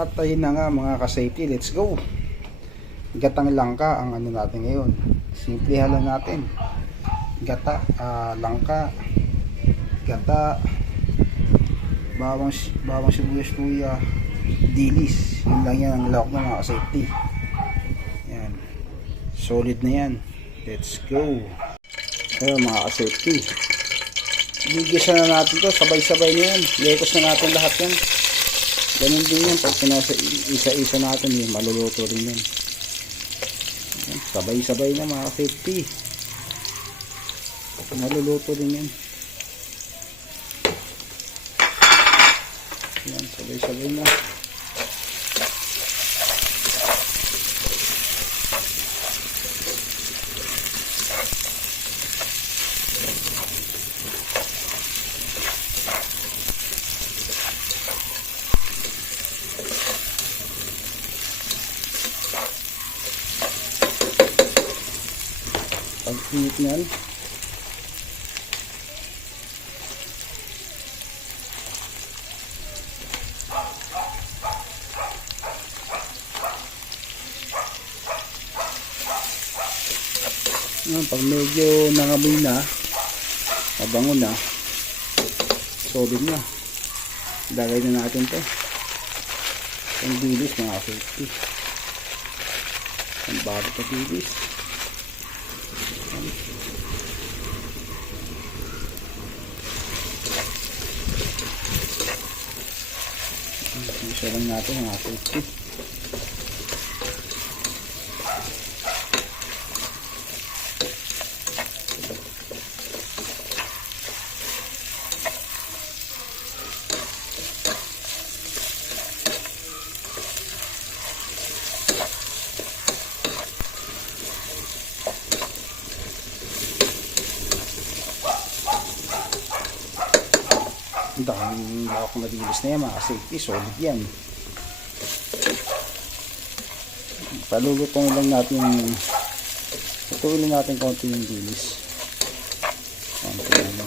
At ayun na nga mga ka-safety, let's go. Gatang langka ang ano natin ngayon. Simplihan lang natin. Gata, langka, gata, bawang sibuyas, luya, dilis. Yun lang yan ang lawak ng mga ka-safety. Yan. Solid na yan. Let's go. Ayun mga ka-safety. Gigisa na natin to, sabay-sabay na yan. Lekos na natin lahat yan. Ganun din yan, pag isa-isa natin yun, maluluto rin yan. Sabay-sabay na mga ka-safety. Maluluto rin yan. Yan, sabay-sabay na. Pag-init niyan, pag medyo nangamoy na, mabango na, solid na, lagay na natin to ang bilis mga safety, ang bago na bilis. Isa lang natin mga safety. Ang lawak na dilis na yan mga safety, solid yan. Palulutong lang natin, tutuin lang natin konti yung dilis. Konti ano.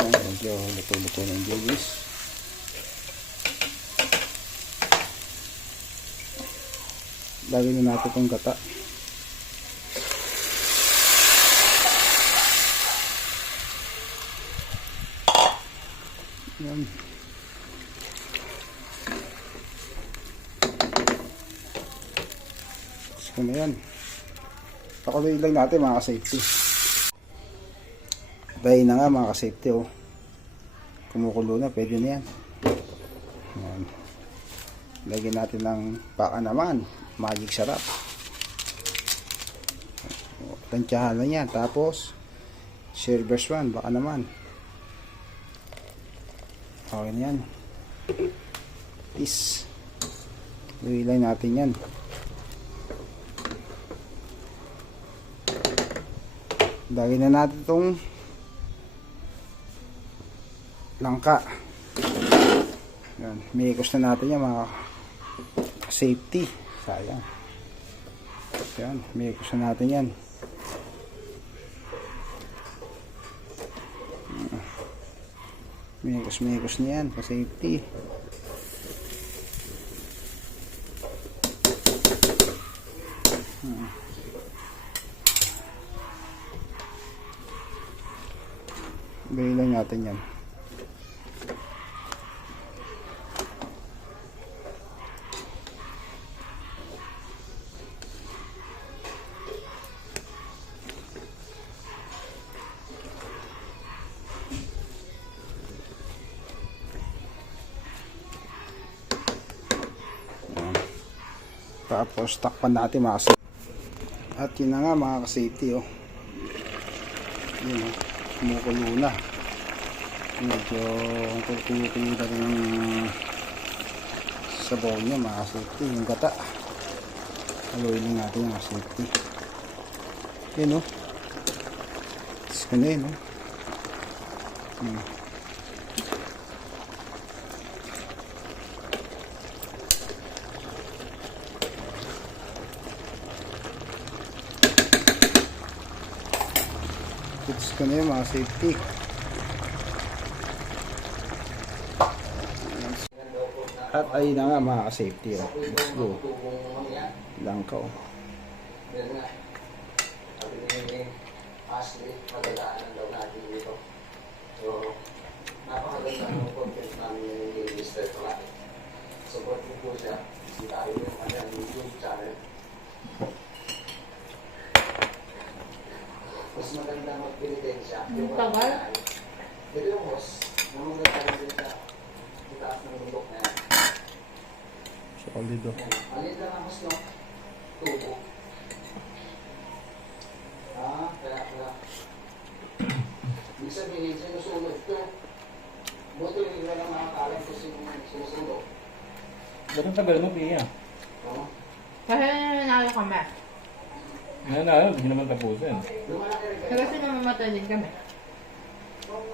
Medyo luto-luto ng dilis. Lagyan na natin itong gata. Yan. So na yan. Pakuloy lang natin mga ka-safety. Dahil na nga mga ka-safety oh. Kumukulo na, pwede na yan. Yan. Lagyan natin ng baka naman. Magic sarap. Tansyahan lang yan. Tapos Silver's one, baka naman. Okay na yan. Peace. Ilay natin yan. Lagyan na natin itong langka. Yan. Mikos na natin yan mga safety. Sayang. Yan, mikos na natin yan. Mikos na yan, pa-safety. Gawin lang natin yan. Tapos takpan natin mga ka-safety. At yun na nga mga ka-safety oh. Yun oh, kumukulo na. Medyo kumukulo na rin ng sabaw niya mga ka-safety. Yung gata, haluin lang natin mga ka-safety. Yun oh. Tapos ka na yun oh. Let's go na yun mga safety. At ayun na nga mga ka-safety. Oh. Let's go. Langka oh. Magandaan daw natin dito. So, napakaganda ng content namin yung Mr. Kalaki. Support mo po siya. Tayo yung kanyang YouTube channel. Mas maganda mag-pinitin siya. Yung tagal? ito yung host. Namunod tayo din siya. Itaas ng bundok na yan. Solid oh. Maliit lang ang host, no? Tubo. Kaya. Ibig sabihin, sinusunod ko. Buti yung iba lang nakakalam ko sinusunod. Ba't ang tagal mo, Pia? No? Kasi nanalo kami. Nanalo, hindi naman tapusin. Lumalaki rin kayo. Kasi namamatay din kami. Oo.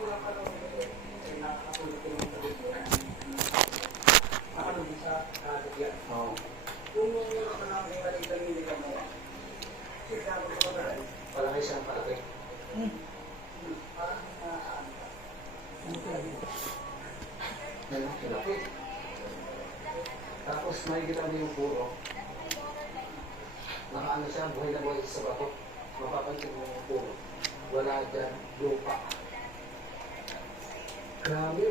Palaki siyang palaki. Malaki. Tapos makikita mo yung puro. Nakaano siya, buhay na buhay sa bato. Mapapansin mo yung puro. Wala dyan, lupa. Grabe.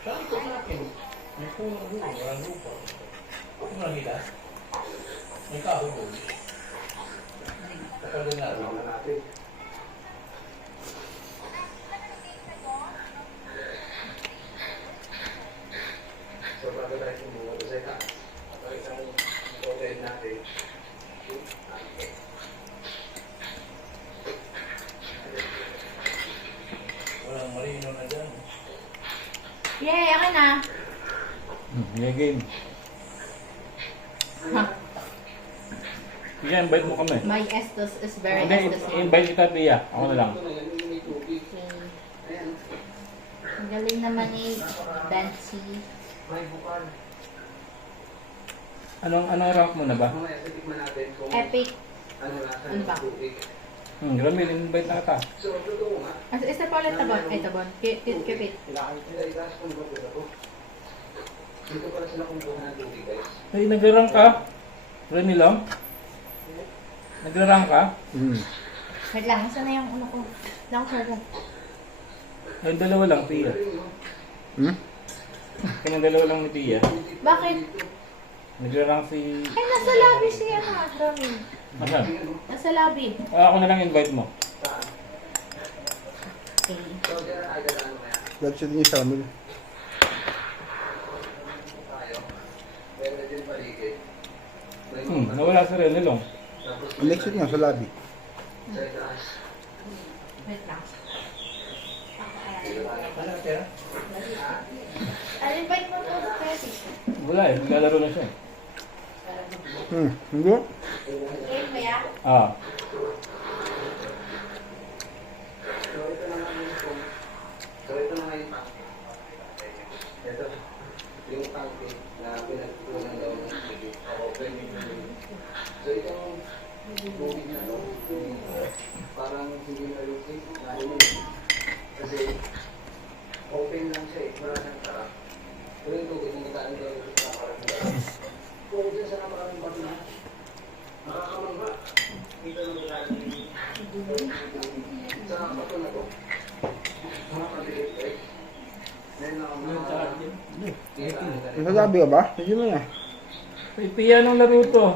Saan ito sa akin? May puno doon, walang lupa. Ano nakita? May kahoy doon. Kapag na Alam na natin. So, bago tayo pumunta sa itaas, pakita mo yung overhead natin. walang marino na dyan. Yay! Akin na! Yeah, game. Ha? Pia, invite mo kami. My estos is very Hindi, estos. invite kita, Pia. Ako na lang. Ito na yan, yung may tubig. Okay. Ayan, Ang galing naman ni Bensi. may bukal. Anong rank mo na ba? Mamaya, titikman natin kung Epic. ano nasa Ano ba? yung tubig. Grabe, invite na kita. So, totoo nga. Isa pa ulit tabon. Ay, tabon. Kipit. Itaas kung bago na to. Dito pala sila kumukuha ng tubig, guys. Ay, nagrarang ka? Remy lang? Nagrarang ka? Wait lang. Saan na yung uno ko? Lang ko lang. Ay, dalawa lang, Pia. Kanyang dalawa lang ni Pia. Bakit? Nagrarang si... Ay, nasa lobby siya na. Dami. Asan? Nasa lobby. Ako na lang invite mo. Okay. So, dyan ay dadaan mo yan. That's yun yung Samuel. Tayo. Meron din paligid. May Nawala si Remy lang. Tapos, Ang next yun nga sa lobby. sa itaas. Wait lang. Dito tayo. Ano kaya? I'll invite mo po sa Pepsi. Wala eh, maglalaro na siya. Hindi? Game ba yan? Ah, So, ito naman yung phone. So, ito naman yung tank. Ito. Yung tank na pinagpunan daw ng tubig. Open. So, itong tubig na to, parang hindi na looking. Kasi, open lang siya eh. Wala siyang tara. So, yung tubig, hindi tayo daw yung parang tara. Kung dyan sa napakamang bato na, nakakamangha. Dito naman tayo sa bato na to. Nakakabilit eh. Then, Sa lobby ka ba? Hindi mo na. Pia, anong laro to?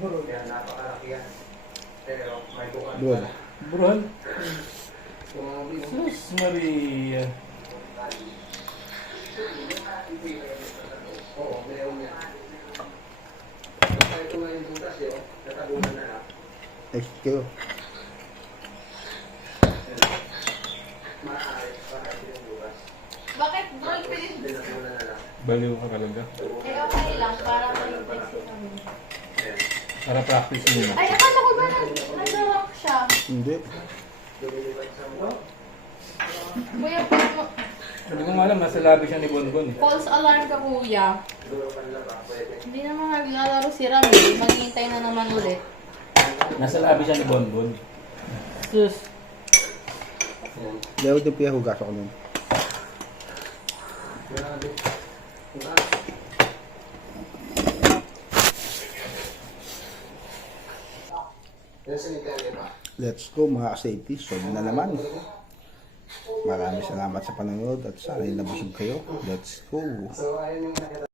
Kaya napakalaki yan. Pero may bukal Doon. pala. Bron? Grabe, no? Sus Maria. Oo, meron yan. Basta ito nga yung butas yun, natabunan na lang. HQ. Maaari yung butas. Bakit ball pin? Natabunan na lang. Baliw ka talaga. Eh, okay lang. Para ma-invite si kami. Ayan. Para practice nila. Ay, akala ko ba nag-rock siya? Hindi. Lumilipad sa mukha. Kuya, pwede mo. Hindi ko nga alam, nasa lobby siya ni Bonbon eh. False alarm ka, kuya. Siguro panlaba, pwede. Hindi naman naglalaro si Rami. Maghihintay na naman ulit. Nasa labi siya ni Bonbon. Sus. Yan. Leo din piya hugas ako nun. Grabe. Diba? Yan sanitary ba? Let's go mga ka-safety. Solve na naman. Maraming salamat sa panonood at sana nabusog kayo. Let's go. So, ayun yung nakita.